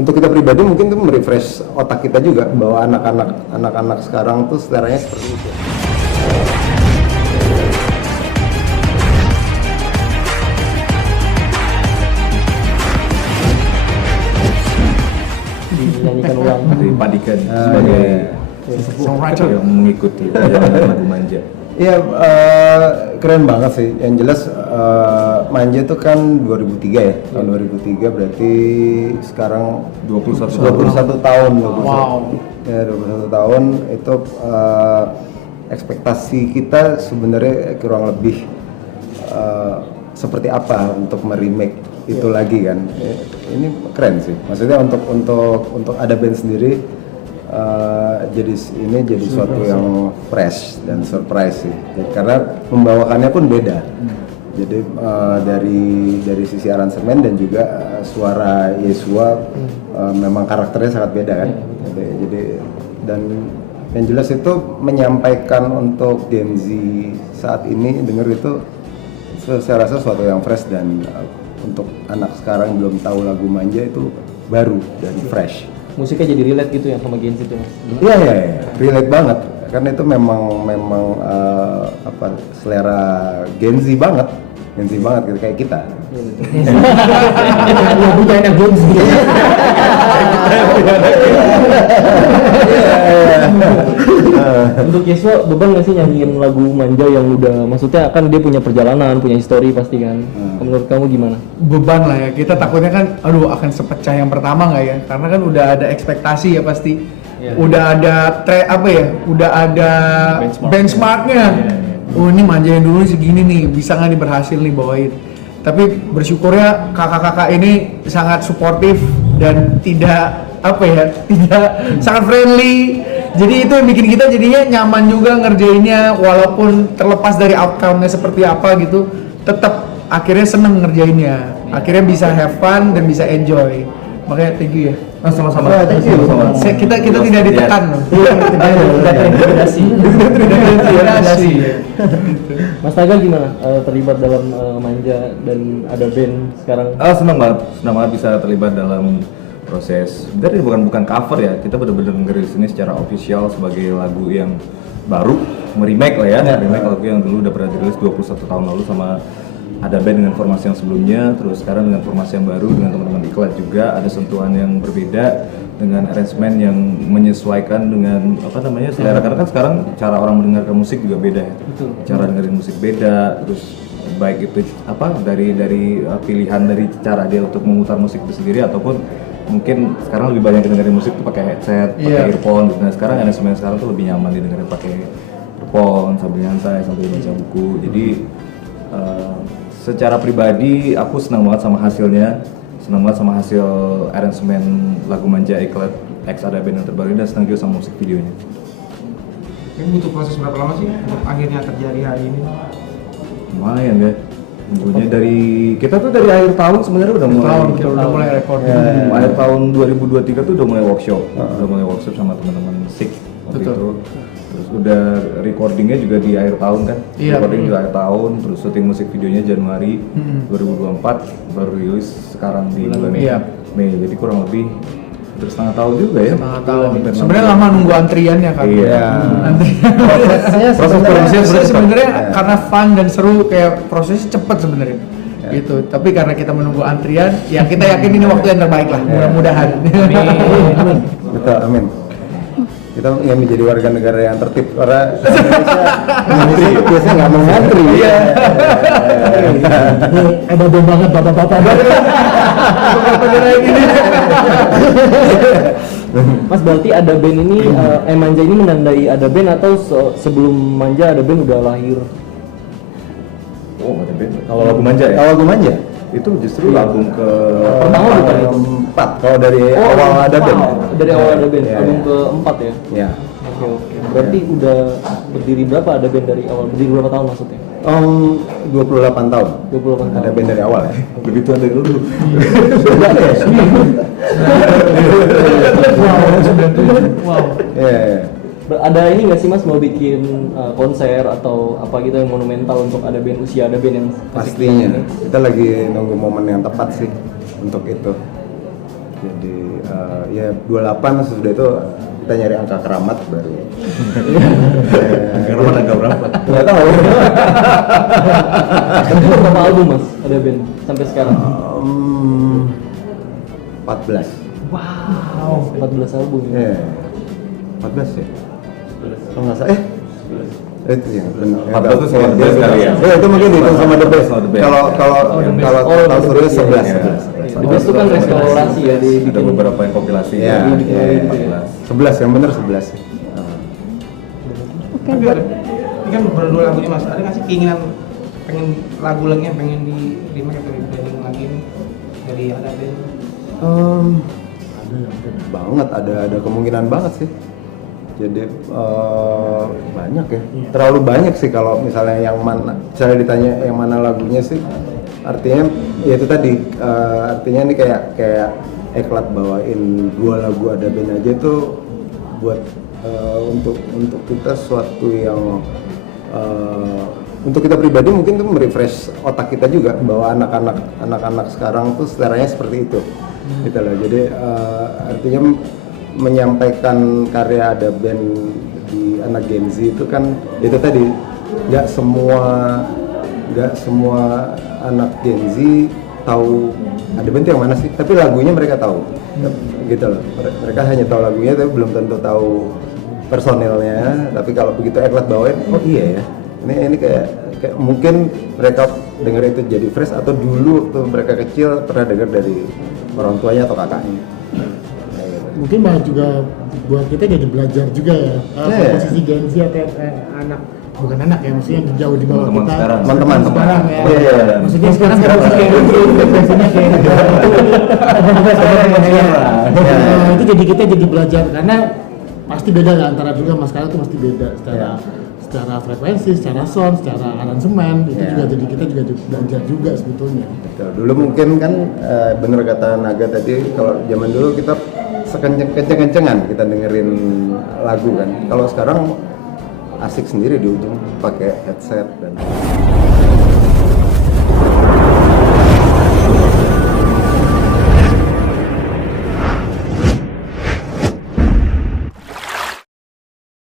untuk kita pribadi mungkin itu merefresh otak kita juga bahwa anak-anak sekarang tuh seleranya seperti itu. Dinyanyikan ulang Dipadikan sebagai yang mengikuti lagu Manja. Iya, keren banget sih. Yang jelas Manja itu kan 2003 ya. Tahun 2003 berarti sekarang 21 tahun. Wow. Ya, 21 tahun itu ekspektasi kita sebenarnya kurang lebih seperti apa untuk meremake itu lagi kan. Ini keren sih. Maksudnya untuk ada band sendiri jadi suatu yang fresh dan surprise sih. Karena membawakannya pun beda. Jadi dari sisi aransemen dan juga suara Yesua memang karakternya sangat beda kan. Jadi dan yang jelas itu menyampaikan untuk Gen Z saat ini denger itu saya rasa suatu yang fresh dan untuk anak sekarang belum tahu lagu Manja itu baru dan fresh. musiknya jadi relate gitu ya sama Gen Z itu mas? Iya, relate banget. Karena itu memang selera Gen Z banget gitu kayak kita. Iya punya anak Gen Z. Untuk Yesua beban nggak sih nyanyiin lagu Manja yang udah maksudnya kan dia punya perjalanan, punya histori pasti kan. Menurut kamu gimana? Beban lah ya, kita takutnya kan akan sepecah yang pertama nggak ya, karena kan udah ada ekspektasi ya pasti. Udah ada udah ada benchmarknya. Oh ini Manja yang dulu segini nih, bisa nggak nih berhasil nih bawain. Tapi bersyukurnya kakak-kakak ini sangat suportif dan tidak sangat friendly. Jadi itu yang bikin kita jadinya nyaman juga ngerjainnya, walaupun terlepas dari outcome-nya seperti apa gitu, tetap akhirnya seneng ngerjainnya. Akhirnya bisa have fun dan bisa enjoy. Makanya thank you ya. Sama-sama. Kita tidak ditekan loh. Terintimidasi. Terintimidasi. Mas Taga gimana terlibat dalam Manja dan ada band sekarang? Senang banget bisa terlibat dalam proses. Dari bukan cover ya, kita benar-benar ngerilis ini secara official sebagai lagu yang baru, remake lah ya, remake lagu yang dulu udah pernah dirilis 21 tahun lalu sama ada band dengan formasi yang sebelumnya, terus sekarang dengan formasi yang baru dengan teman-teman Diklat juga ada sentuhan yang berbeda dengan arrangement yang menyesuaikan dengan selera, karena kan sekarang cara orang mendengarkan musik juga beda ya. Betul. Cara dengerin musik beda, terus baik itu dari pilihan dari cara dia untuk memutar musik itu sendiri ataupun mungkin sekarang lebih banyak dengerin musik tuh pakai headset, pakai earphone gitu. Nah sekarang arrangement sekarang tuh lebih nyaman didengerin pakai earphone sambil nyantai sambil baca buku. Jadi secara pribadi aku senang banget sama hasilnya, senang banget sama hasil arrangement lagu Manja Iklat X Ada Band yang terbaru dan senang juga sama musik videonya. Ini butuh proses berapa lama sih untuk akhirnya terjadi hari ini? Lumayan ya. Tentunya kita tuh dari akhir tahun sebenarnya udah mulai recording. Akhir tahun 2023 tuh udah mulai workshop sama teman-teman SIK waktu itu. Terus udah recordingnya juga di akhir tahun kan. Recording di akhir tahun, terus syuting musik videonya Januari 2024, baru rilis sekarang di bulan Mei. Jadi kurang lebih hampir setengah tahun juga ya. Setengah tahun. Sebenarnya lama nunggu antriannya kan. Iya. Proses produksinya sebenarnya karena fun dan seru, kayak prosesnya cepet sebenarnya. Gitu. Tapi karena kita menunggu antrian, ya kita yakin ini waktu yang terbaik lah. Mudah-mudahan. Amin. Betul, amin. Kita yang menjadi warga negara yang tertib, karena Indonesia biasanya nggak mau ngantri. Iya. Bodoh banget bapak-bapak. Mas berarti ada band ini, Manja ini menandai ada band atau sebelum Manja ada band udah lahir? Oh ada band. Kalau lagu Manja ya? Kalau lagu Manja itu justru album pertama bukan itu? 4. Kalau dari awal ada band. Dari awal ada band, album ke-4 ya? Iya. Oke. Berarti udah berdiri berapa ada band dari awal? Berdiri berapa tahun maksudnya? 28 tahun. 28 tahun. Ada band dari awal ya. lebih tua dari dulu. Wow. Iya. Ada ini nggak sih Mas mau bikin konser atau apa gitu yang monumental untuk ada band usia ada band yang Pastinya. Kita lagi nunggu momen yang tepat sih untuk itu. Jadi ya 28 sesudah itu kita nyari angka keramat baru. Karena tanggal berapa? Nggak tahu. Itu berapa album mas ada band sampai sekarang? 14. Wow, 14 album ya. Iya. 14 ya? Kalau nggak salah, itu ya benar. 14 itu sama The Best kali ya? Ya itu mungkin dihitung sama The Best. Sama The Best. Kalau Oh, tahun The serius Best, 11. ya. 11. The Best itu kan restorasi ya di Ada beberapa yang kompilasi. Iya, bikin iya, gitu ya. 11 yang benar 11. Tapi ini kan berdua lagunya mas, ada nggak sih keinginan pengen lagu lagi yang pengen di remake atau di branding lagi nih dari ada band? Banget ada kemungkinan banget sih. Jadi banyak ya, terlalu banyak sih kalau misalnya yang mana, misalnya ditanya yang mana lagunya sih, artinya ya itu tadi, artinya ini kayak eklat bawain 2 lagu ada band aja itu buat untuk kita suatu yang untuk kita pribadi mungkin tuh merefresh otak kita juga bahwa anak-anak sekarang tuh seleranya seperti itu gitu loh. Jadi artinya menyampaikan karya ada band di anak Gen Z itu kan itu tadi, nggak semua anak Gen Z tahu ada band itu yang mana sih, tapi lagunya mereka tahu gitu loh. Mereka hanya tahu lagunya tapi belum tentu tahu personilnya, tapi kalau begitu eklat bawain, oh iya ya, ini kayak mungkin mereka dengar itu jadi fresh, atau dulu waktu mereka kecil pernah dengar dari orang tuanya atau kakaknya. Mungkin malah juga buat kita jadi belajar juga ya, posisi Gen Z atau bukan anak ya, maksudnya jauh di bawah Teman-teman kita. sekarang. Teman-teman sekarang ya. Iya. Maksudnya sekarang kan kayak depresinya kayak itu jadi kita jadi belajar, karena pasti beda lah antara dulu sama sekarang, tuh pasti beda secara frekuensi, secara sound, secara aransemen, itu juga jadi kita juga belajar juga sebetulnya. Betul. Dulu mungkin kan bener kata Naga tadi, kalau zaman dulu kita kenceng-kencengan kita dengerin lagu kan. Kalau sekarang asik sendiri di ujung pakai headset dan